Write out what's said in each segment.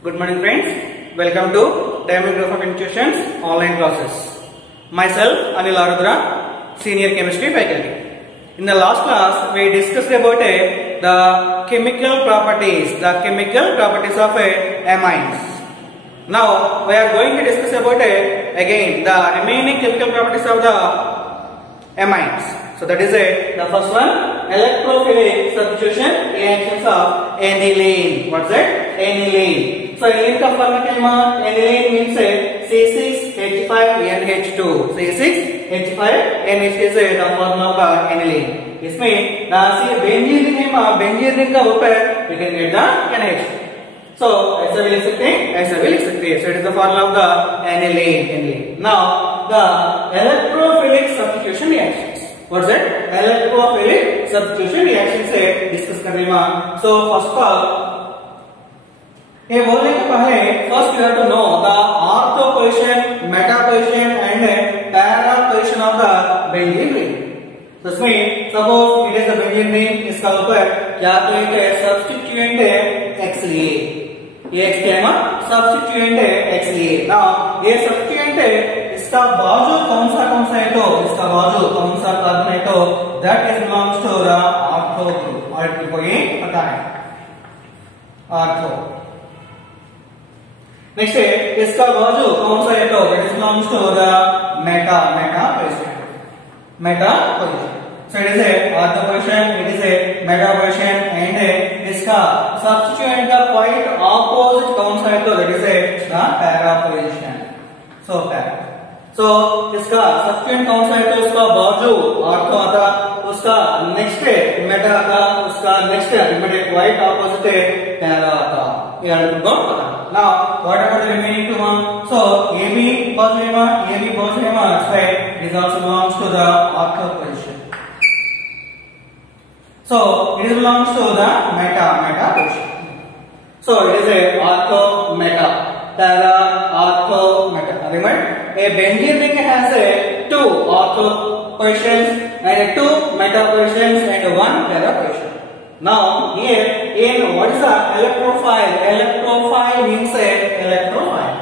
Good morning friends, welcome to Diamond Group of Institutions online classes. Myself Anil Arudra, Senior Chemistry Faculty. In the last class we discussed about the chemical properties of amines. Now we are going to discuss about again the remaining chemical properties of the amines. So that is the first one, electrophilic substitution reactions of aniline. What's that? Aniline. So aniline का फॉर्मूला क्या है? Aniline means C6H5NH2. C6H5NH2 is the formula of aniline. इसमें benzene ring है, benzene ring का ऊपर we can get the NH. So ऐसा भी लिख सकते हैं, ऐसा भी लिख सकते हैं. So it is the formula of the aniline. Now the electrophilic substitution reactions. What's that? Electrophilic substitution reaction से डिस्कस करने में. So first of all, ये बोलने के पहले first you have to know the ortho position, meta position and para position of the benzene ring. तो इसमें suppose it is a benzene ring, इसका ऊपर क्या तो एक substituent है X लिए. ये X क्या है ना? Substituent है X लिए. Now ये substituent है, इसका बाजू कौन सा है तो इसका बाजू कौन सा कार्बन है तो that is belongs to the ortho group. और को ये पता है ortho. नेक्स्ट है इसका बाजू कौन सा है तो that is belongs to the meta position. So it is a ortho position, it is a meta position and इसका substituent का quite opposite कौन सा है तो that is a the para position. So इसका substituent कौन सा है तो उसका बाजू ऑर्थो आता, उसका नेक्स्ट है मेटा आता, उसका नेक्स्ट है इमीडिएट क्वाइट ऑपोजिट है पैरा आता. ये आपको पता. Now what about the remaining to one? सो AB बाजू है, so it is also belongs to the ortho position. So it belongs to the meta position. So it is a ortho meta, para ortho meta. Remember, a benzene ring has two ortho positions and two meta positions and one para position. Now here in what is the electrophile? Electrophile means electrophile.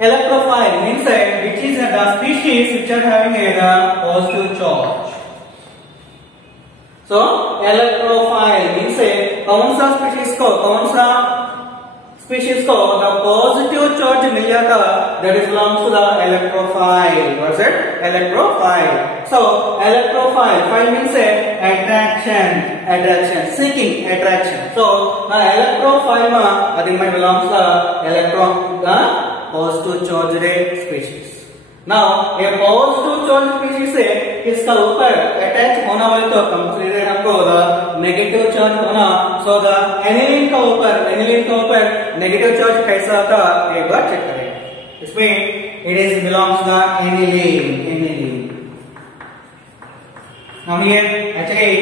Electrophile means which is the species which are having a positive charge. So electrophile means कौन सा species को the positive charge मिल जाता, that is belongs to the electrophile. What's it? Electrophile. So electrophile means attraction, seeking attraction. So the electrophile अधिक belongs to the positive charged species. Now a positive charged species से इसका ऊपर अटैच होना वाले तो कंपल्सरी हमको negative charge होना. So the aniline का ऊपर नेगेटिव चार्ज कैसा आता एक बार चेक करें. इसमें it is belongs the aniline. Now here actually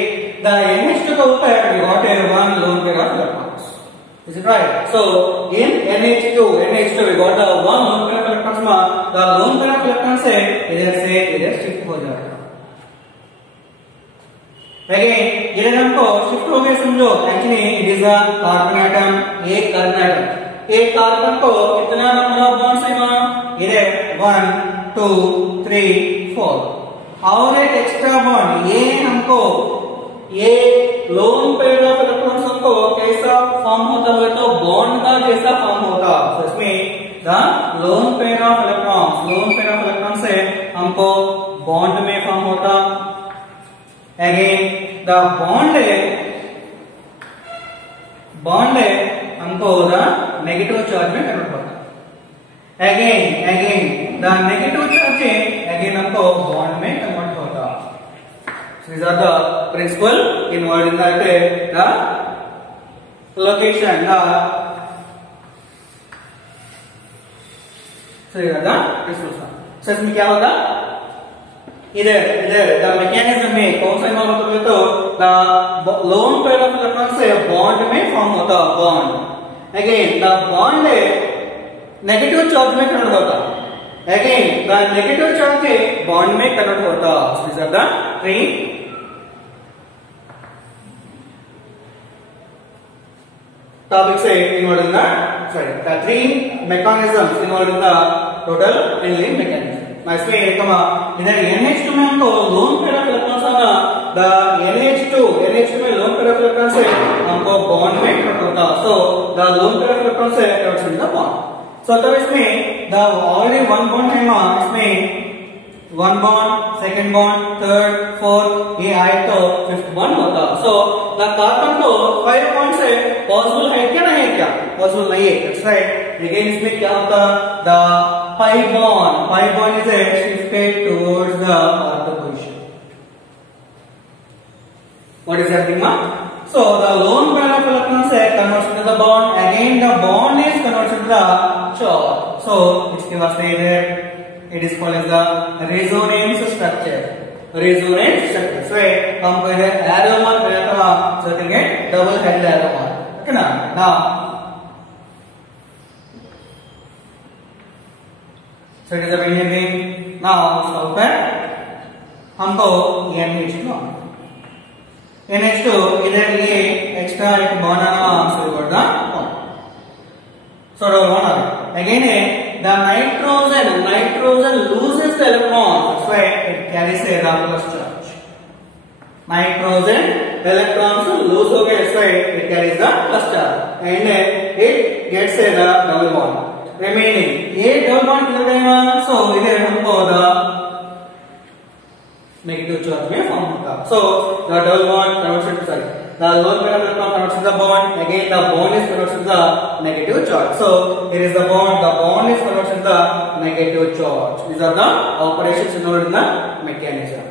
the NH2 का ऊपर we got one lone pair of electrons. Is it right? So in NH2 we got the one lone pair of electrons. The lone pair of electrons से इधर शिफ्ट हो जाएगा. Again इधर हमको शिफ्ट हो गए समझो. Actually it is a carbon atom, एक कार्बन को कितना नंबर ऑफ बॉन्ड्स है वहां? इधर 1 2 3 4 और एक एक्स्ट्रा बॉन्ड. ये हमको ये लोन पेयर ऑफ इलेक्ट्रॉन्स हमको कैसा फॉर्म होता है तो बॉन्ड का जैसा फॉर्म होता. तो इसमें the loan pair of electrons से हमको बॉन्ड में फॉर्म होता. अगेन द बॉन्ड है हमको द नेगेटिव चार्ज में कन्वर्ट होता. अगेन द नेगेटिव चार्ज है अगेन हमको बॉन्ड में कन्वर्ट होता. So these are the principle involved in that the location. So these are the principles. So इसमें क्या होता? इधर the mechanism में कौन सा इन्वॉल्व होता है तो the lone pair of electrons से bond में फॉर्म होता bond. Again the bond negative charge में कन्वर्ट होता. Again the negative charge bond में कन्वर्ट होता. So these are the three topics involved in the the three mechanisms involved in the total annealing mechanism. Now इसमें इधर NH2 में हमको lone pair of electrons आना, the NH2 में lone pair of electrons से हमको bond में convert होता, so the lone pair of electrons से converts into the bond. So तब इसमें the already one bond है ना, इसमें one bond, second bond, third, fourth, ये आए तो fifth bond होता. So the carbon को 5 bonds से possible है क्या नहीं है क्या? Possible नहीं है. That's right. Again इसमें क्या होता? The pi bond is shifted towards the ortho position. What is that thing? So the lone pair of electrons converts into the bond. Again the bond is converted into the charge. So इसके वास्ते इधर it is called as the resonance structure. So हमको इधर arrow mark मिला था, so I think double headed arrow mark. Okay ना? Now so it is a Benzian ring. Now उसका ऊपर हमको NH2 इधर ये extra एक bond आना, so we got the bond. So double bond आ गया. Again the nitrogen loses the electron, that's why it carries a plus charge. Nitrogen electrons lose हो गए, that's why it carries the plus charge, and it gets a double bond. Remaining ये double bond किधर रहेगा? So इधर हमको the negative charge में form होता. So the double bond converts into the lone pair of electron converts into the bond. Again the bond is converted to the negative charge. So here is the bond is converted to the negative charge. These are the operations involved in the mechanism.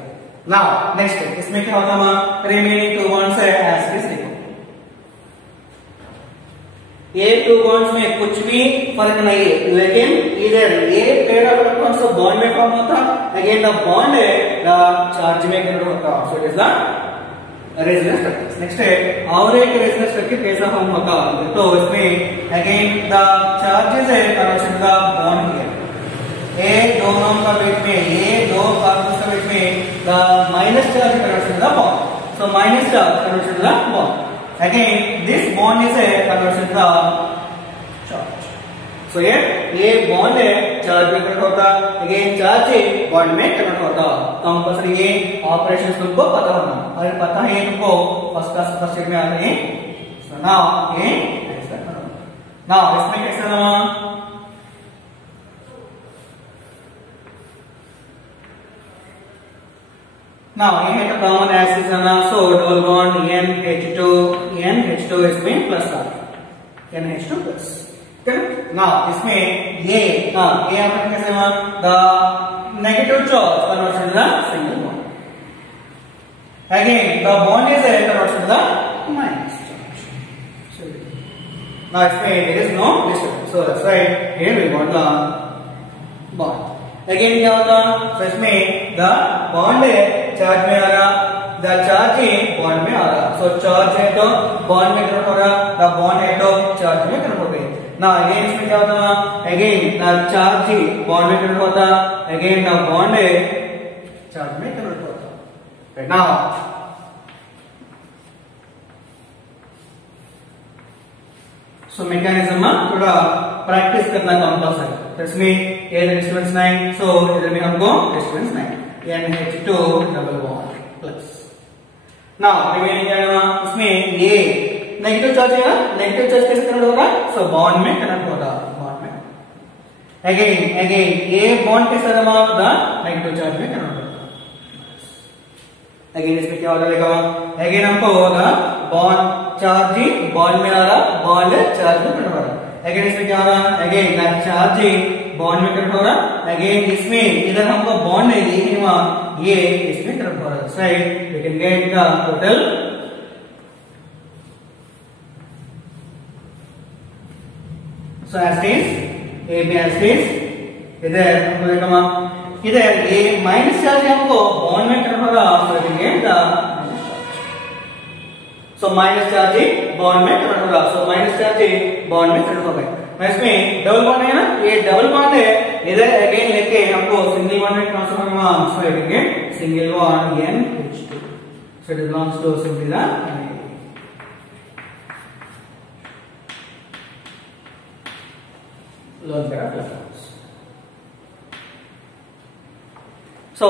Now next इसमें क्या होता है? Remaining two bonds है as is लिखो. ये two bonds में कुछ भी फर्क नहीं है, लेकिन इधर ये pair of electrons तो bond में form होता, again the bond है the charge में convert होता. So it is the resonance structure. Next है और एक resonance structure कैसा form होता है? तो इसमें again the charges है conversion का bond here. ये दोनों का बीच में, ये दो carbons का बीच में the minus charge conversion का bond. So minus charge conversion का bond. Again this bond is a conversion to the charge. So ये bond है charge में convert होता, again charge है bond में convert होता. तो हमको सर ये operations तुमको पता होना, अगर पता है तुमको first class first year में आते हैं. So now ये ऐसा करो. Now इसमें कैसा ना? Now ये है तो common acids है ना, so double bond NH2 इसमें plus आ, NH2 plus. Now इसमें ये आपने कैसे हुआ? The negative charge conversion to the single bond. Again the bond is a conversion to the minus charge. So now इसमें there is no disturbance. So that's why here we got the bond. Again क्या होता? So इसमें the bond है चार्ज में आ रहा, the charge है bond में आ रहा. So charge है तो bond में convert हो रहा, the bond है तो charge में convert हो गई. Now again इसमें क्या होता? Again the charge है bond में convert होता, again the bond है charge में convert होता. Right now so mechanism में थोड़ा practice करना कंपल्सरी है. तो इसमें ये डिस्टेंस 9, so इधर में हमको डिस्टेंस 9. NH2 double bond plus. Now remaining क्या होगा? इसमें ये नेगेटिव चार्ज है ना, नेगेटिव चार्ज कैसे कन्वर्ट होगा? सो बॉन्ड में कन्वर्ट होगा, बॉन्ड में. अगेन ये बॉन्ड कैसे होगा? नेगेटिव चार्ज में कन्वर्ट होगा. अगेन इसमें क्या हो जाएगा? अगेन हमको होगा बॉन्ड चार्ज ही बॉन्ड में आ रहा, बॉन्ड चार्ज में कन्वर्ट हो रहा. अगेन इसमें क्या हो रहा? अगेन चार्ज ही बॉन्ड में कन्वर्ट हो रहा. अगेन इसमें इधर हमको बॉन्ड नहीं दी हुआ, ये इसमें कन्वर्ट हो रहा. Right, we can get the total so as it is AB as it is. इधर हमको देखा इधर ये माइनस चार्ज हमको बॉन्ड में कन्वर्ट हो रहा, so we can get the so minus charge bond में कन्वर्ट हो रहा, so माइनस चार्ज बॉन्ड में कन्वर्ट हो गया. इसमें डबल बॉन्ड है ना, ये डबल बॉन्ड है, इधर अगेन लेके हमको सिंगल बॉन्ड में ट्रांसफर करना, so we can get single bond NH2, so it belongs to simply the lone pair of electrons. So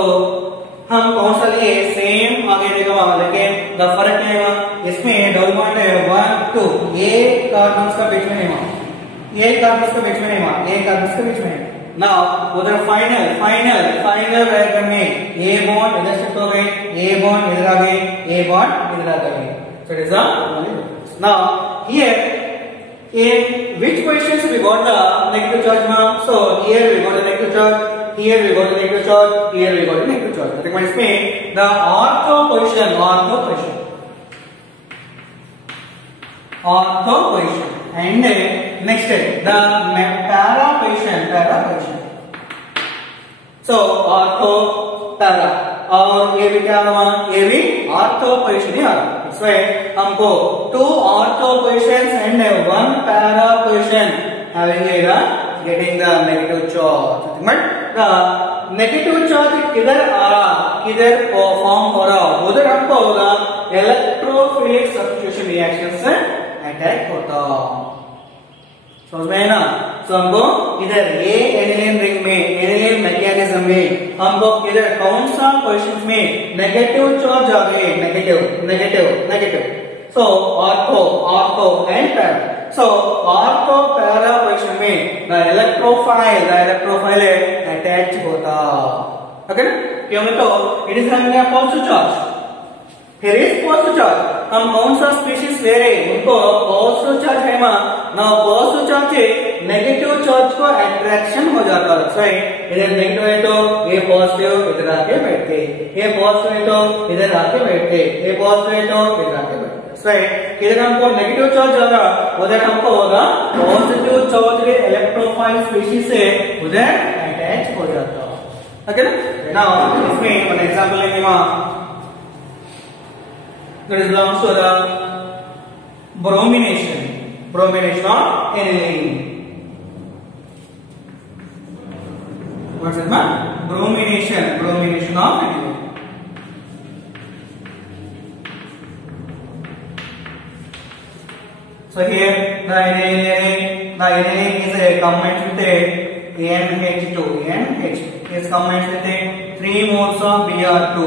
हम कौन सा लिए सेम आगे देखा, लेकिन द फर्क क्या है इसमें डबल बॉन्ड है 1 2 ये कार्बन्स का बीच में नहीं हुआ, ये कार्बन्स का बीच में नहीं हुआ, ये कार्बन्स के बीच में है। नाउ उधर फाइनल डायग्राम में ये बॉन्ड इधर शिफ्ट हो गए, ये बॉन्ड इधर आ गए, ये बॉन्ड इधर आ गए। सो it is the now here in which positions we got the negative charge now? So here we got the negative charge, here we got the negative charge, here we got the negative charge. That means me the ortho position, and next the para position. So ortho para और ये भी क्या हुआ, ये भी ortho position ही आ रहा। So हमको 2 ortho positions and 1 para position having getting the negative charge. But the negative charge किधर आ रहा, किधर फॉर्म हो रहा, उधर हमको होगा इलेक्ट्रोफिलिक सब्स्टिट्यूशन रिएक्शन से अटैक होता। समझ में है ना? तो हमको इधर ये एनिलीन रिंग में, एनिलीन मैकेनिज्म में हमको इधर कौन सा पोजीशन में नेगेटिव चार्ज आ गए, नेगेटिव। सो ortho and para. So ortho para position में द इलेक्ट्रोफाइल अटैच होता। ओके ना? क्यों में तो it is having a positive charge, here is positive charge। हम कौन सा स्पीशीज ले रहे हैं, उनको पॉजिटिव चार्ज है ना, पॉजिटिव चार्ज से नेगेटिव चार्ज को अट्रैक्शन हो जाता है। सही, इधर नेगेटिव है तो ये पॉजिटिव इधर आके बैठते, ये पॉजिटिव है तो इधर आके बैठते, ये पॉजिटिव है तो इधर आके बैठते। सही, इधर हमको नेगेटिव चार्ज होगा, उधर हमको होगा पॉजिटिव चार्ज इलेक्ट्रोफाइल स्पीशीज से उधर अटैच हो जाता है। ओके ना? नाउ इसमें वन एग्जांपल लेंगे वहां that belongs to the bromination of aniline. What's it, man? Bromination of aniline. So here the aniline is a combined with a NH2 is combined with a 3 moles of Br2,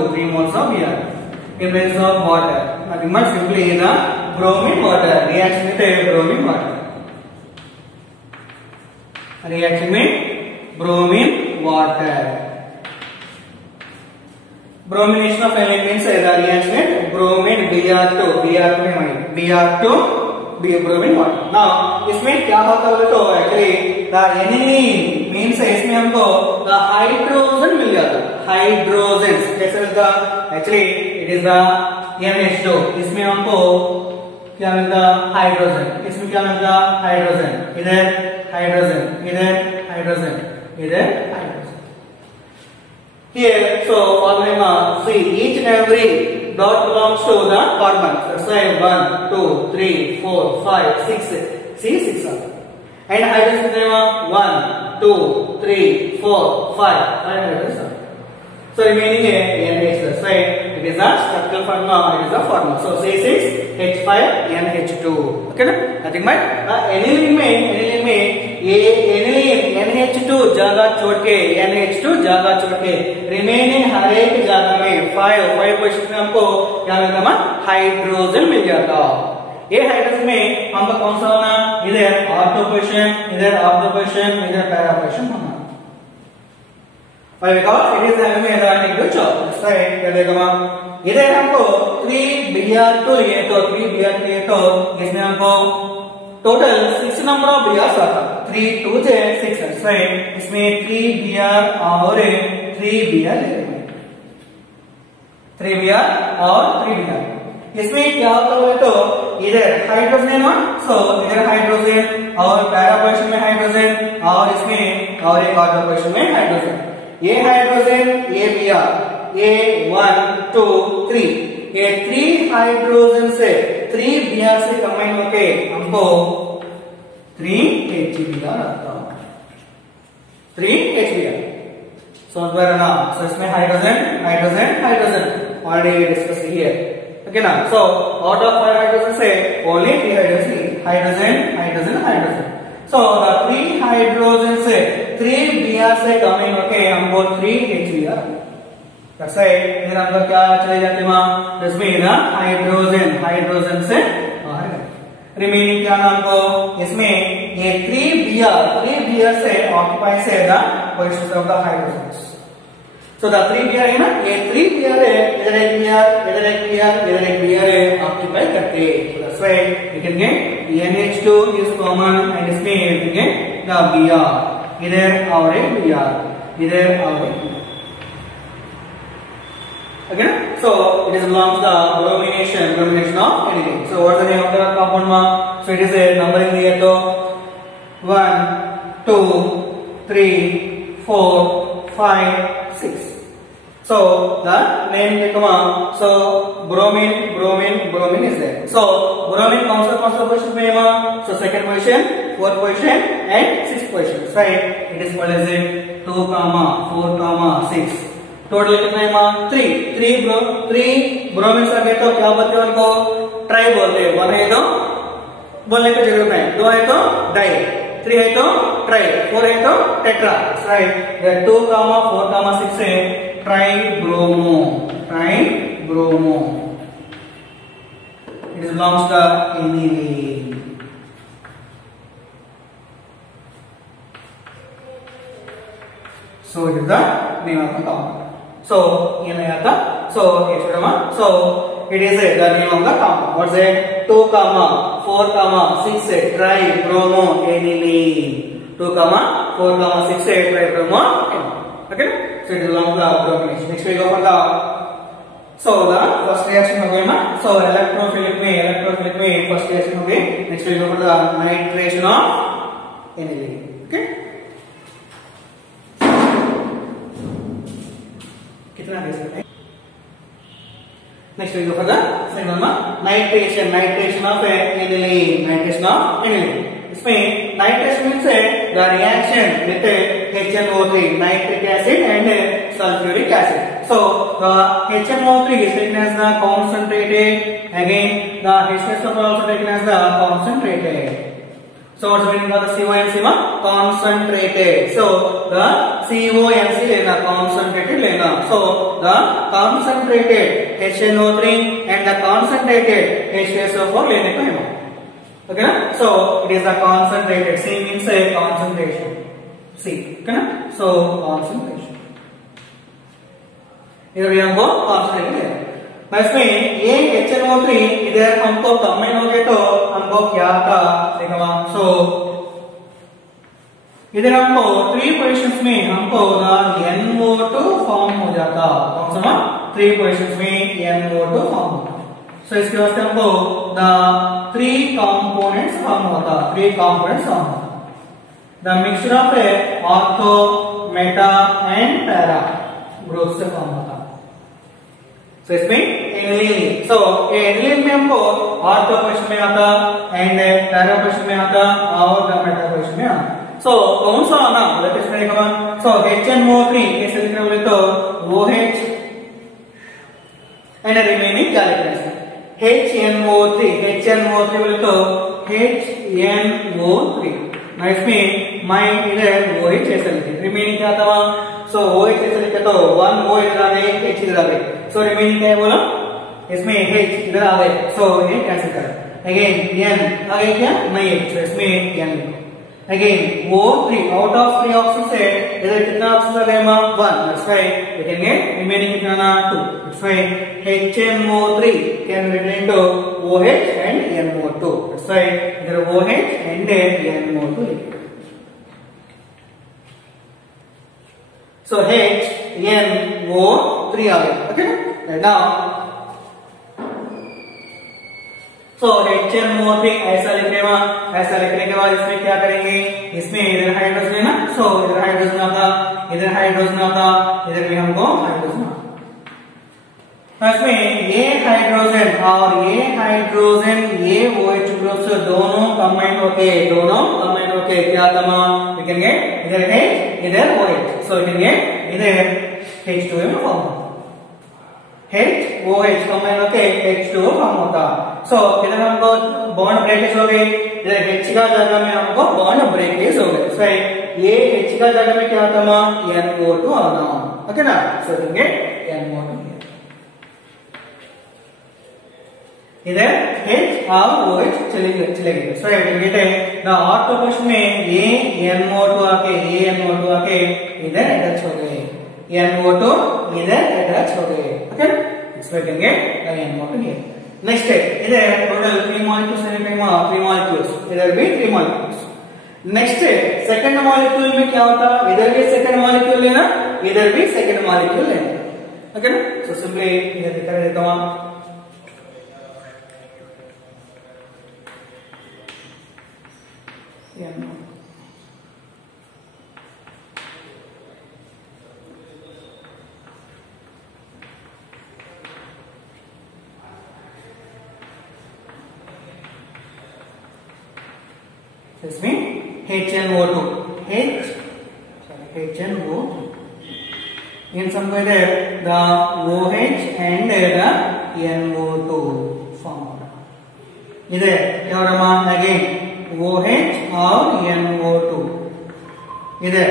in place of water. Nothing but simply the bromine water reaction with bromine water. Bromination of aniline means the reaction with bromine Br2 bromine water. Now इसमें क्या होता है तो actually the aniline means इसमें हमको the hydrogen मिल जाता है, hydrogens जैसे the actually it is the NH2, इसमें हमको क्या मिलता, हाइड्रोजन, इसमें क्या मिलता, हाइड्रोजन, इधर हाइड्रोजन, इधर hydrogen. Here, so formula see each and every dot belongs to the carbon. That's why 1 2 3 4 5 6 see 6 are. And hydrogen name 1 2 3 4 5 hydrogen. So remaining NH+. So it is a structural formula, it is a formula. So C6H5NH2. Okay ना? Nothing but aniline में ये aniline NH2 जगह छोड़ के remaining हर एक जगह में 5 पोजीशन में हमको क्या मिलता है, हाइड्रोजन मिल जाता। ये हाइड्रोजन में हमको कौन सा होना, इधर ऑर्थो पोजीशन, इधर पैरा पोजीशन होना। because it is having a negative charge, right? क्या देगा, इधर हमको 3Br2 लिए तो इसमें हमको टोटल 6 नंबर ऑफ Brs आता, 3 2 से 6, right? इसमें 3Br और 3Br ले रहे हैं, 3Br और 3Br। इसमें क्या होता है तो इधर हाइड्रोजन है ना, सो इधर हाइड्रोजन और पैरा पोजीशन में हाइड्रोजन और इसमें और एक ऑर्थो पोजीशन में हाइड्रोजन। ये हाइड्रोजन, ये Br, ये 1 2 3, ये 3 हाइड्रोजन से 3 Br से कंबाइन होके हमको 3HBr आता है, 3HBr। समझ में आ रहा? सो इसमें hydrogen already discuss here. Okay ना? सो आउट ऑफ 5 हाइड्रोजन से ओनली 3 हाइड्रोजन। So the 3 hydrogen से 3 Br से कमिंग होके हमको 3 HBr, that's right. इधर हमको क्या चले जाते हैं वहाँ, इसमें ना हाइड्रोजन से बाहर गए, रिमेनिंग क्या नाम को, इसमें ये 3 Br से ऑक्युपाई से the position of the hydrogen. So the 3 Br है ना, ये 3 Br है, इधर एक Br है, ऑक्युपाई करते हैं. So that's why you can get NH2 is common and इसमें you can get the Br, इधर और एक Br, इधर और एक Br. Okay, so it is belongs the bromination of anything. So what is the name of the compound ma? So it is a numbering दिए तो 1, 2, 3, 4, 5, 6. So the name देखो so bromine is there. So bromine कौन सा position में है? So second position, fourth position and sixth position. Right? It is called as a 2, 4, 6. टोटल कितना है? 3 ब्रोमीन आ गए तो क्या बोलते हैं उनको? ट्राई बोलते हैं. 1 है तो बोलने की जरूरत नहीं, 2 है तो डाई, 3 है तो ट्राई, 4 है तो टेट्रा. राइट. 2, 4, 6 है try bromo. It belongs to aniline. So it is the name of the compound. So ये नहीं आता. So ये छोड़ो. So it is the name of the compound. What's it? 2, 4, 6 है ट्राइब्रोमो aniline. 2, 4, 6 है tribromo aniline. Okay? So it belongs to the bromination. Next we go for the. So the first reaction हो गई ना. So electrophilic में first reaction हो गई. Next we go for the nitration of aniline. Okay? कितना दे सकते हैं? Next we go for the second one, nitration of aniline. इसमें nitration means the reaction with HNO3, nitric acid and sulfuric acid. So the HNO3 is taken as the concentrated. Again, the H2SO4 also taken as the concentrated. So what's the meaning of the CO and C? Concentrated. So the CO and C लेना, concentrated लेना. So the concentrated HNO3 and the concentrated H2SO4 लेने का है. Okay ना? So it is the concentrated. C means a concentration. C. Okay ना? So concentration. इधर भी हमको concentration लेना. इसमें ये HNO3 इधर हमको कंबाइन हो गए तो हमको क्या था देखा. सो इधर हमको 3 पोजीशंस में हमको NO2 फॉर्म हो जाता. कौन सा? 3 पोजीशंस में NO2 फॉर्म होता. सो इसके वास्ते हमको 3 कंपोनेंट्स फॉर्म होता. The mixture of ortho, Meta and para group से फॉर्म होता. So इसमें aniline. So aniline में हमको ऑर्थो पोजीशन में आता एंड पैरा पोजीशन में आता और मेटा पोजीशन में आता. So कौन सा आना बोले इसमें देखो. So HNO3 कैसे लिखना बोले तो OH एंड रिमेनिंग क्या लिखना है? HNO3 बोले तो HNO3. ना इसमें मैं इधर OH ऐसा लिखे, रिमेनिंग क्या था? So OH ऐसा लिखे तो 1 O इधर आ गए, H इधर आ गए. So रिमेनिंग क्या है बोला? इसमें H इधर आ गए. So ये कैंसिल कर. अगेन N आ गए क्या? नहीं है. So इसमें N लिखो. अगेन O3 आउट ऑफ 3 ऑप्शन से इधर कितना ऑप्शन आ गए? 1. That's why we can get remaining कितना ना 2. That's why HNO3 can return to OH and NO2. That's why इधर OH and NO2 लिखो. So HNO3 आ गया. Okay? Now so HNO3 ऐसा लिखने के बाद इसमें क्या करेंगे? इसमें इधर हाइड्रोजन है ना. So इधर हाइड्रोजन आता, इधर भी हमको हाइड्रोजन आता. इसमें ये हाइड्रोजन और ये OH ग्रुप से दोनों कंबाइन होके क्या तमा we can get इधर H इधर OH. So we can get इधर H2O में फॉर्म होता. OH कंबाइन होके H2O फॉर्म होता. So इधर हमको बॉन्ड ब्रेकेज हो गई. इधर H का जगह में हमको बॉन्ड ब्रेकेज हो गए. So ये H का जगह में क्या था NO2 आना. ओके ना. So देंगे NO2 इधर H और OH चले गए. So ये द ऑर्थो पोजीशन में ये NO2 आके इधर अटैच हो गए. NO2 इधर अटैच हो गए. ओके ना. इसमें देंगे NO2 here. नेक्स्ट है इधर टोटल 3 मॉलिक्यूल्स है. 3 मॉलिक्यूल्स इधर भी 3 मॉलिक्यूल्स. नेक्स्ट है सेकंड मॉलिक्यूल में क्या होता है. इधर भी सेकंड मॉलिक्यूल लेना, इधर भी सेकंड मॉलिक्यूल लेना. ओके ना. सो सिंपली इधर कर देता हूं. इसमें HNO2 HNO2 in some way there the OH and the NO2 formed. इधर क्या हो रहा है अगेन OH और NO2 इधर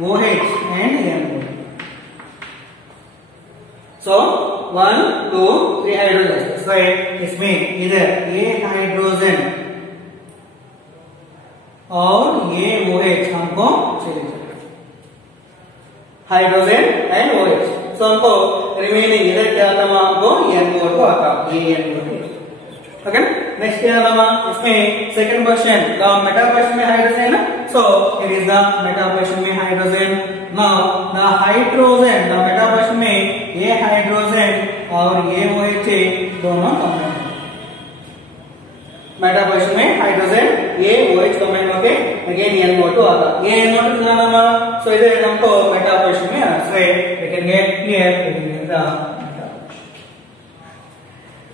OH and NO2. So 1 2 3 hydrogen. So इसमें इधर ये हाइड्रोजन और ये OH हमको चाहिए. Hydrogen and OH. सो हमको रिमेनिंग इधर क्या था हमको NO2 आता. ये NO2. ओके. नेक्स्ट क्या था इसमें second question the meta position में हाइड्रोजन है ना. So it is the meta position में hydrogen. Now the hydrogen the meta position में ये हाइड्रोजन और ये OH दोनों कंबाइन. मेटा पोजीशन में हाइड्रोजन ये OH कंबाइन होके अगेन NO2 आता. ये NO2 कितना नामा. सो इधर हमको मेटा पोजीशन में आ. So we can get here we can get the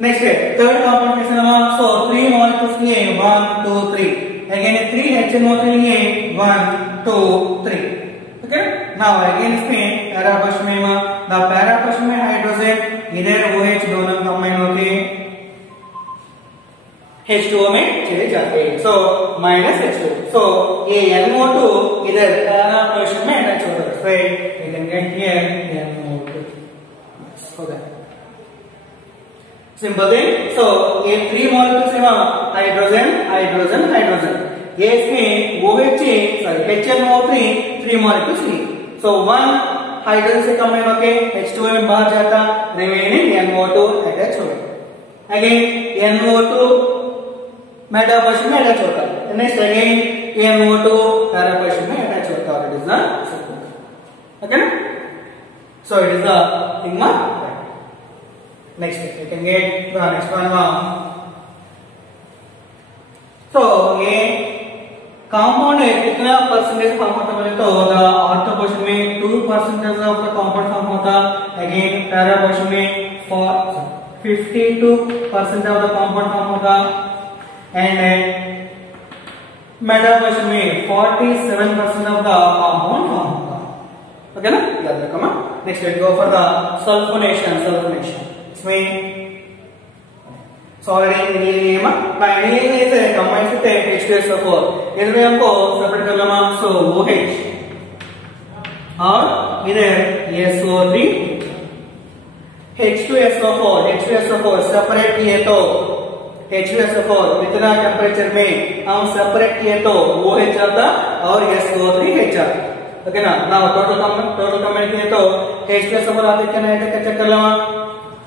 next है थर्ड कंपाउंड कैसे नामा. सो 3 मॉलिक्यूल्स लिए 1 2 3 अगेन 3 HNO3 लिए 1 2 3. ओके. नाउ अगेन इसमें पैरा पोजीशन में द पैरा पोजीशन में हाइड्रोजन इधर OH दोनों कंबाइन होके H2O में चले जाते हैं. So minus H2. सो ये NO2 इधर पैरा पोजीशन में अटैच होता है. So we can get here NO2. हो गया. Simple thing. सो ये 3 मॉलिक्यूल्स है हाइड्रोजन हाइड्रोजन हाइड्रोजन. ये इसमें OH HNO3 3 मॉलिक्यूल्स लिए. सो 1 हाइड्रोजन से कंबाइन होके H2O में बाहर जाता. रिमेनिंग NO2 अटैच हो गया. अगेन NO2 मेटा पोजीशन में अटैच होता है. Next again NO2 para position में अटैच होता है. इट इज द ओके ना. So it is the sigma. Next we can get the next one. So ये कंपाउंड कितना परसेंटेज फॉर्म होता है तो द ऑर्थो पोजीशन में 2% ऑफ द कंपाउंड फॉर्म होता. अगेन पैरा पोजीशन में 52% ऑफ द कंपाउंड फॉर्म होता. And मेटा पोजीशन में 47% of the compound form होगा. ओके ना. याद रखो. Next let's go for the sulphonation. इसमें सॉलिड एनिलियम एनिलियम से कंबाइन करते हैं H2SO4. इसमें हमको सेपरेट कर लेना. सो OH और इधर SO3 H2SO4 सेपरेट किए तो H2SO4 इतना टेम्परेचर में हम सेपरेट किए तो OH आता और SO3H आता. ओके ना. नाउ टोटल कंबाइन किए तो H2SO4 आते क्या ना चेक कर लेना.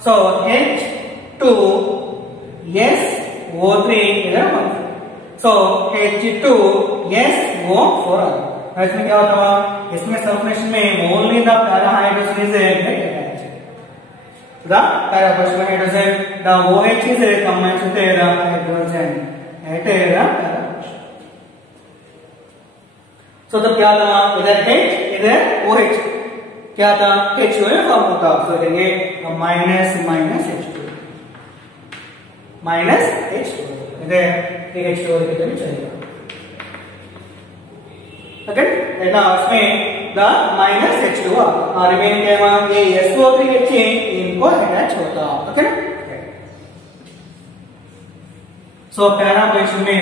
सो H2SO3 इधर 1. सो H2SO4 इसमें क्या होता है. इसमें सल्फोनेशन में only the para hydrogen is the para position hydrogen. The OH is combined with the hydrogen at the para. So the क्या था इधर H इधर OH क्या था H2O में फॉर्म होता. so देंगे माइनस H2 माइनस H2 इधर H2O की तरफ चलेगा. ओके ना. इसमें द माइनस H2O और रिमेन क्या है ये SO3H इनको अटैच होता. ओके. So para position में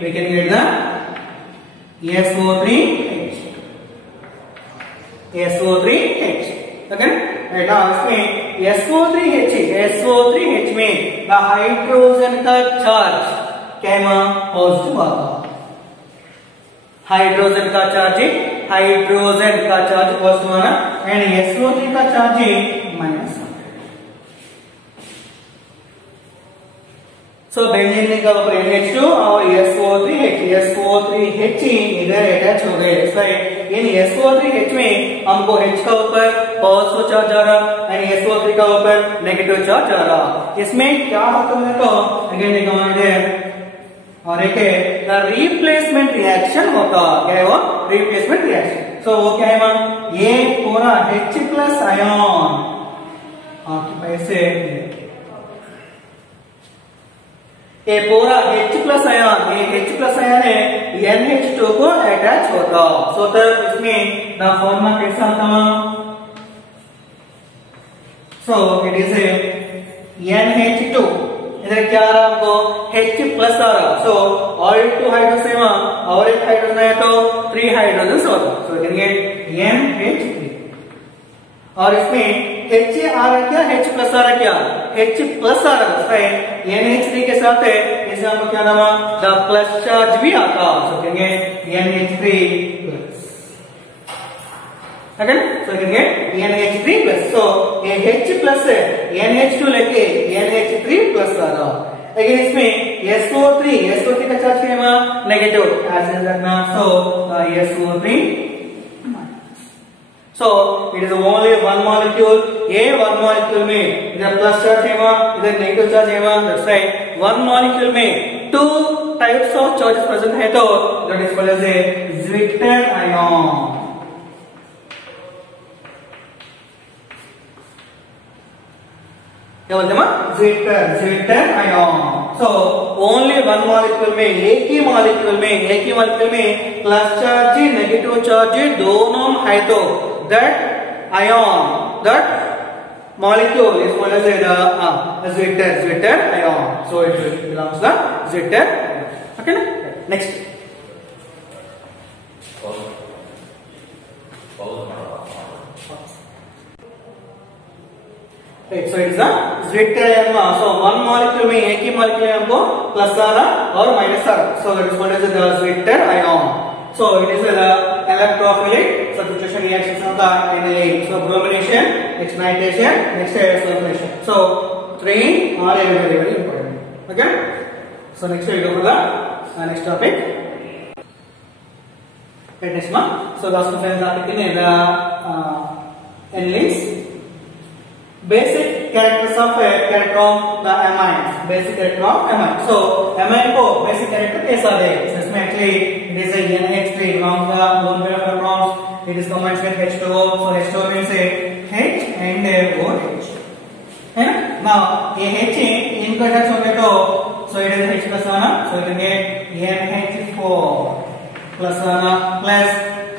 we can get the SO3H. SO3H. Okay? Right now इसमें SO3H में the हाइड्रोजन का चार्ज क्या है पॉजिटिव आता है. हाइड्रोजन का चार्ज पॉजिटिव आना एंड SO3 का चार्ज माइनस. So बेंजीन ने कहा ऊपर NH2 और SO3H इधर अटैच हो गए. इन SO3H में हमको H का ऊपर पॉजिटिव चार्ज आ रहा एंड SO3 का ऊपर नेगेटिव चार्ज आ रहा. इसमें क्या होता है तो अगेन और एक है रिप्लेसमेंट रिएक्शन होता. क्या है वो रिप्लेसमेंट रिएक्शन. सो वो क्या है ये पूरा H प्लस आयन आपके पैसे ये पूरा H प्लस आयन है NH2 को अटैच होता. सो तब इसमें द फॉर्मा कैसा था. सो इट इज NH2. इधर क्या आ रहा हमको H प्लस आ रहा. सो और 2 हाइड्रोजन और एक हाइड्रोजन है तो 3 हाइड्रोजन होता. सो NH3 और इसमें H आ रहा क्या H प्लस आ रहा क्या H प्लस आ रहा है. NH3 के साथ है इसे हमको क्या नाम द प्लस चार्ज भी आता. सो कहेंगे NH3 प्लस. ओके सो कहेंगे NH3 प्लस. सो ये H प्लस है NH2 लेके NH3 प्लस आ रहा. लेकिन इसमें SO3 का चार्ज क्या है नेगेटिव ऐसे रखना. सो SO3. So it is only one molecule. ये one molecule में इधर प्लस चार्ज है इधर नेगेटिव चार्ज है. That's right. One molecule में 2 types of charges present है तो that is called as a Zwitter ion. क्या बोलते हैं Zwitter ion. So only one molecule में एक ही molecule में प्लस चार्ज नेगेटिव चार्ज दोनों है तो that ion, that molecule is called as a Zwitter ion. So it belongs to the Zwitter. Okay, next. Right, so it is the Zwitter ion. So one molecule में एक ही molecule में हमको प्लस आ रहा और माइनस आ रहा. So that is called as the Zwitter ion. So it is the electrophilic substitution reactions of the NA. So bromination, excitation, next is sulfonation. So 3 are very important. Okay. So next we go for the next topic. Okay, next one. So last one topic is the NLinks. Basic characters of the amines. Basic character of amine. So amine को basic character कैसा है? इसमें actually it is a NH3 along the lone pair of electrons. It is combined with H2O. So H2O means H and OH. है ना? Now ये H इनका टच हो गया तो so it is H plus आना. So it is NH4 plus आना plus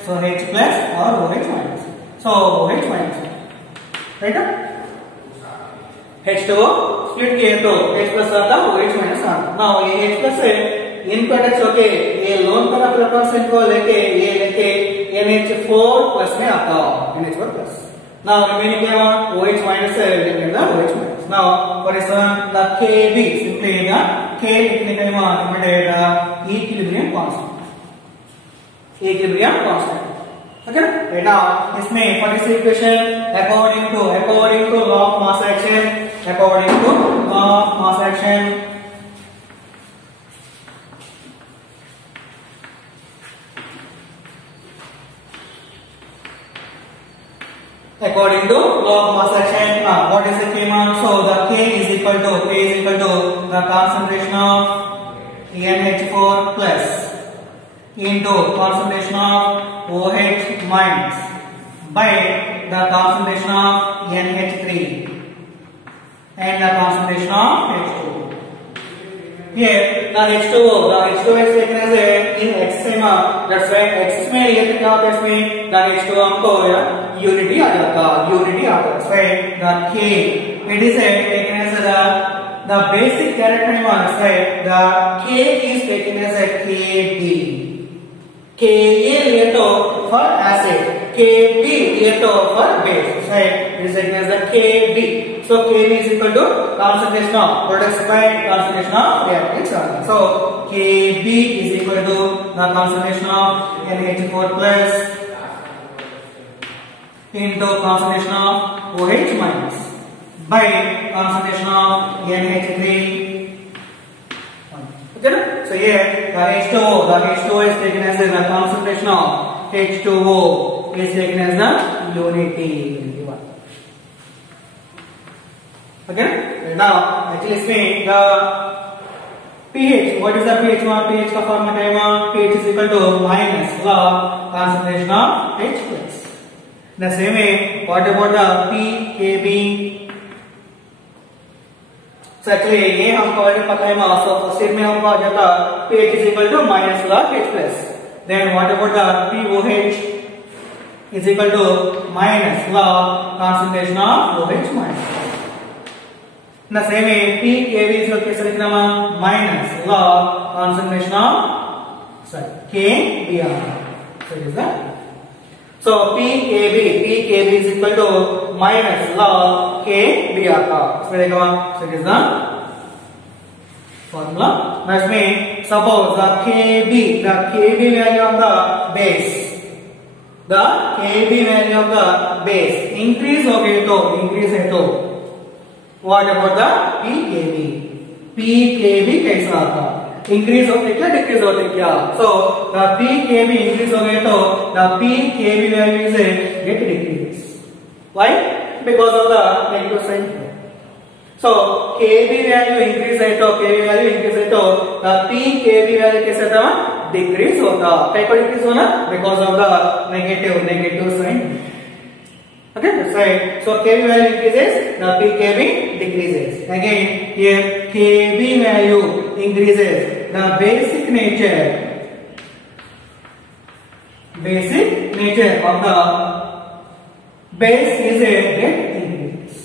so H plus और OH minus. So OH minus. right? H2O split किए तो H plus आता OH minus आता. Now ये H plus है इनको अटैच होके ये लोन पर इलेक्ट्रॉन को लेके ये लेके NH4 plus में आता NH4 plus. Now remaining क्या हुआ OH minus है लेकिन ना OH minus. Now for this one the KB simply ना K इतने का हुआ तो equilibrium constant. Equilibrium constant. Okay, right now इसमें for this equation according to law of mass action. According to law of mass action, what is the K mark? So the K is equal to the concentration of NH4 plus into concentration of OH minus by the concentration of NH3 and the concentration of H2. Here the H2O is taken as a in XMA. That's why X में ये क्या होता है इसमें the H2O हमको unity आ जाता. That's why the K it is taken as the the basic character is the K is taken as a KB. Ka liye to for acid, Kb liye to for base. So it is taken as the Kb. So Kb is equal to concentration of products by concentration of reactants. So Kb is equal to the concentration of NH4 plus into concentration of OH minus by concentration of NH3. Okay, so here the H2O is taken as the concentration of H2O is taken as the unity. Okay, now actually इसमें the pH, what is the pH? pH का formula है pH is equal to minus the concentration of H plus. The same way, what about the pKb? So actually ये हमको ऑलरेडी पता है mass of first में हमको आ जाता pH is equal to minus log H plus. Then what about the pOH is equal to minus log concentration of OH minus. The same way pKb is equal to लिखना minus log concentration of KBr. So it is that. So pKb is equal to minus log KBr. So it is the formula. Next me suppose the KB value of the base, increase है तो what about the pKb कैसा आता? इंक्रीज होते क्या डिक्रीज होते क्या? So the pKb increase हो गए तो the pKb value is get decrease. Why? Because of the negative sign. So Kb value increase है तो the pKb value कैसा था? Decrease होता. क्या को decrease होना? Because of the negative sign. Okay, that's right. So Kb value increases, the pKb decreases. Again, here Kb value increases, the basic nature of the base is get increase.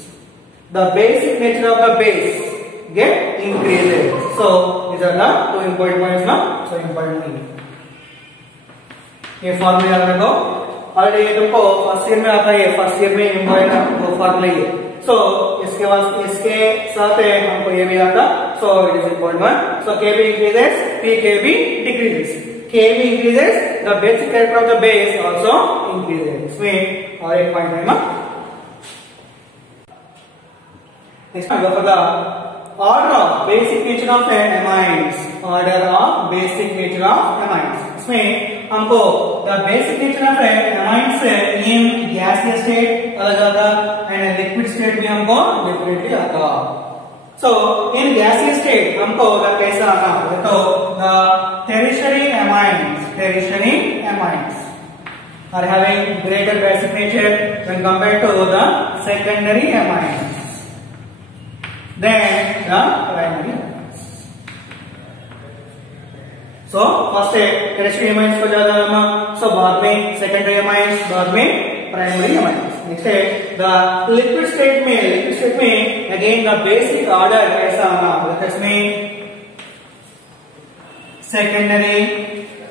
The basic nature of the base get increases. So these are the two important points now. So important. ये formula याद रखो. ऑलरेडी ये तुमको first year में आता है, first year में important formula ये. सो इसके बाद इसके साथ हमको ये भी आता. सो it is important one. So Kb increases, pKb decreases. Kb increases, the basic character of the base also increases. इसमें और एक पॉइंट है. Next go for the order of basic nature of amines. Order of basic nature of amines. इसमें हमको the basic nature of amines in gaseous state अलग आता and liquid state में हमको differently आता. So in gaseous state हमको the कैसा आता? तो the tertiary amines are having greater basic nature when compared to the secondary amines than the primary amines. So first tertiary amines को ज्यादा लेना, so बाद में secondary amines, बाद में primary amines. Next है the liquid state में again the basic order कैसा आना? इसमें secondary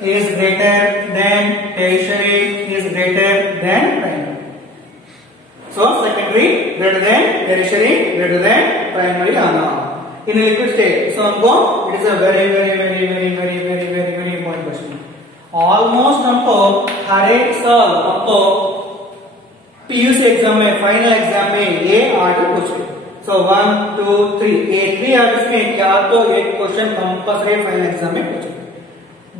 is greater than tertiary is greater than primary. So secondary greater than tertiary greater than primary आना. In a liquid state, so हमको it is a very important question. Almost हमको हर एक साल हमको PUC exam में final exam में ये आर्डर पूछे. So 1, 2, 3 ये 3 आर्डर्स में क्या तो एक क्वेश्चन कंपल्सरी फाइनल एग्जाम में पूछे.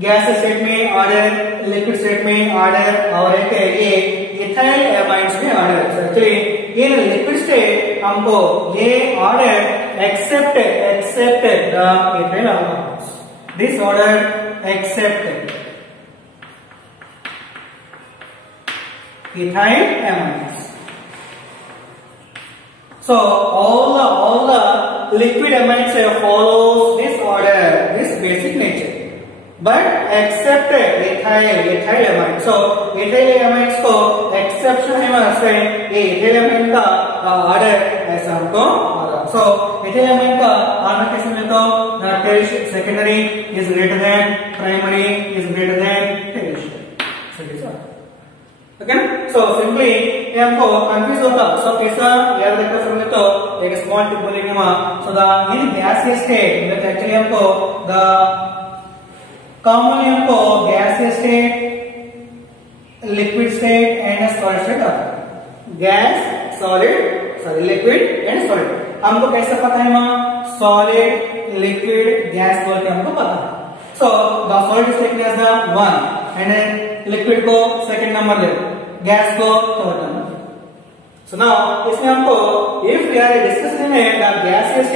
गैस स्टेट में ऑर्डर, लिक्विड स्टेट में ऑर्डर और एक है ये इथाइल एमाइड्स में order. Actually in liquid state हमको ये order except the ethyl amines. This order except ethyl amines. So all the liquid amines follows this order, this basic nature. But except ethyl amines. So ethyl amines को exception है हमारे ये ethyl amine का order ऐसा हमको So ethyl amine का आर्नर कैसे मिलता हो? The secondary is greater than primary is greater than tertiary. So this one. Okay? So simply ये हमको confuse होता. So कैसा याद रखना समझे तो एक small tip बोलेंगे वहाँ. So the in gaseous state that actually हमको the commonly हमको gaseous state, liquid state and solid state आता है. Gas, liquid and solid. हमको कैसे पता है वहाँ? Solid, liquid, gas बोल के हमको पता है. So the solid is taken as the 1 and then liquid को second number ले, gas को third number. So now इसमें हमको if we are discussing the gaseous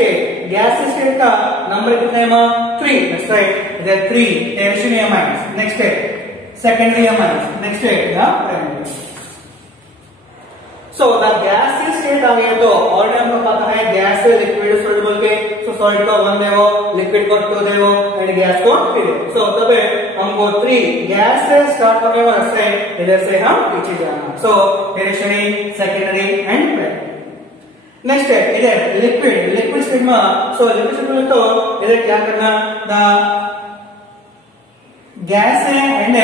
state का number कितना है वहाँ? 3. That's right. There are 3 tertiary amines. Next step secondary amines. Next step the primary. So the gaseous state आ गया तो ऑलरेडी हमको पता है गैस से लिक्विड सॉलिड बोल के. So solid को 1 देवो, लिक्विड को 2 देवो एंड गैस को 3 देवो. So तब हमको 3 गैस से स्टार्ट होने वाला से इधर से हम पीछे जाना. So tertiary, secondary and primary. Next है इधर लिक्विड स्टेट में. सो लिक्विड स्टेट में तो इधर क्या करना? The gas and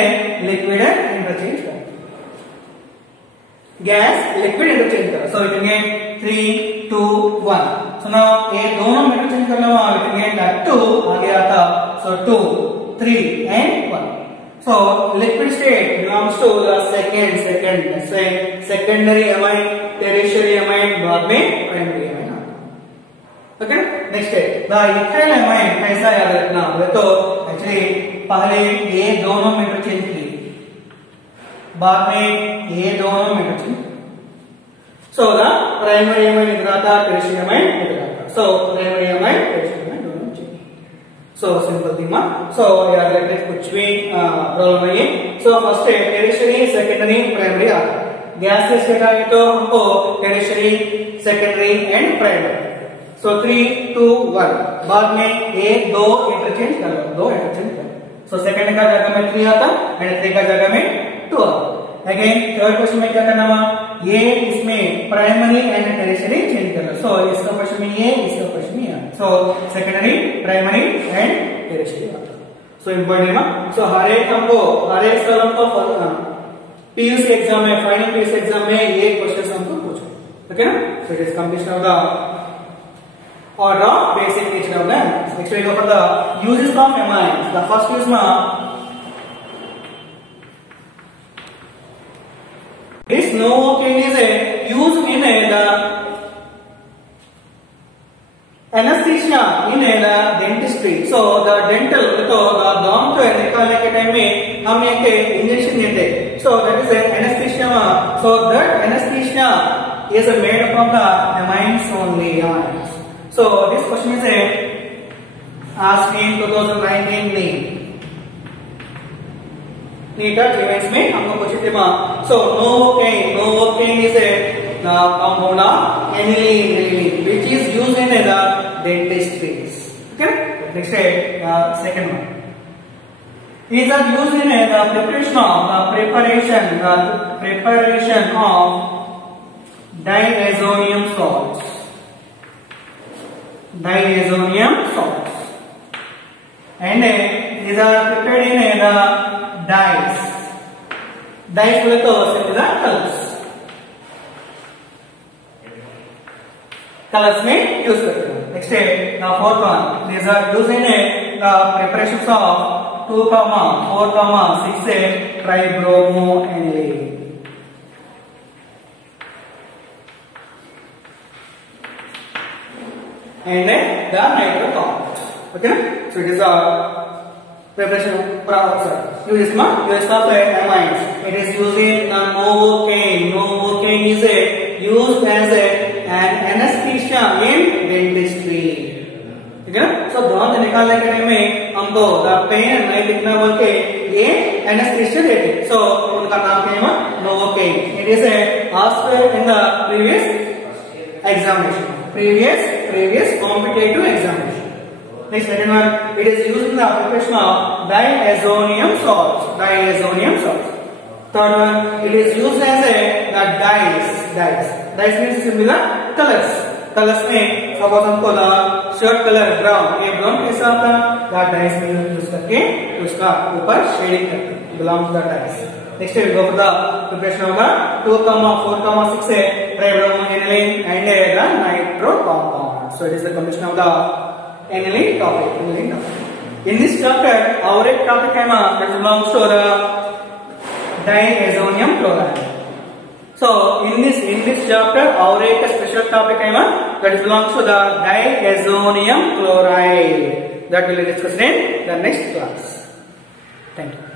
liquid interchange करना. गैस लिक्विड इंटरचेंज करना. So it get 3 2 1. So now ये दोनों में इंटरचेंज करना हुआ. इट गेट दैट 2 आगे आता. सो 2 3 एंड 1. So liquid state belongs to the secondary amine, tertiary amine, बाद में primary amine. Okay? Next है the ethyl amine. कैसा याद रखना? वे तो actually पहले ये दोनों में इंटरचेंज किए, बाद में ये दोनों में interchange. So the primary amine इधर आता, tertiary amine इधर आता. So primary amine, tertiary amine दोनों change. So simple thing ma. So याद रखने कुछ भी प्रॉब्लम नहीं है. So first है tertiary, secondary, primary आता है. गैस स्टेट आ गया तो हमको tertiary, secondary and primary. So 3 2 1. बाद में ये दो इंटरचेंज कर लो, So second का जगह में 3 आता and 3 का जगह में 2 आता. अगेन थर्ड क्वेश्चन में क्या करना हुआ? ये इसमें प्राइमरी एंड tertiary चेंज करना. सो इसका क्वेश्चन में ये, इसका क्वेश्चन में ये. So secondary, primary and tertiary. So important है. सो हर एक साल हमको पीयूसी एग्जाम में, फाइनल पीयूसी एग्जाम में ये क्वेश्चन हमको पूछो. ओके ना? So it is completion of the order of basic nature of them. Next we go for the uses of amines. The first use ma this novocaine is a used in the anesthesia in the dentistry. So the dental तो the दांत को निकालने के टाइम में हम एक इंजेक्शन देते. So that is an anesthesia. So that anesthesia is made up of the amines only. So this question is asked in 2019 NEET GMS में हमको पूछे थे. So novocaine is a compound of aniline which is used in the dentistry. Okay. Next second one. These are used in the preparation of diazonium salts. And these are prepared in the dyes. Dyes बोले तो सिर्फ कलर्स में यूज करते हैं. नेक्स्ट है the fourth one. These are used in the preparations of 2, 4, 6 tribromoaniline. And the nitro compounds. Okay, so it is a preparation process. Use of amines. It is used in novocaine. Novocaine is used as an anesthesia in dentistry. ठीक है ना? So दांत निकालने के टाइम में हमको the pain नहीं दिखना बोल के ये anesthesia देते. So उनका नाम क्या है? Novocaine. It is asked in the previous examination. Previous competitive examination. Next, second one, it is used in the application of diazonium salts. Third one, it is used as the dyes. Dyes means simply the colors. Colours में सपोज हमको the shirt colour brown, ये ब्राउन कैसा होता है, डाइस में यूज करके उसका ऊपर शेडिंग करते हैं, belong to the dyes. Next we go for the preparation होगा 2, 4, 6 है tribromoaniline and the nitro compound. So it is the completion of the aniline topic. In this chapter और एक टॉपिक है that belongs to the diazonium chloride. So in this chapter और एक special topic है that belongs to the diazonium chloride that we will discuss in the next class. Thank you.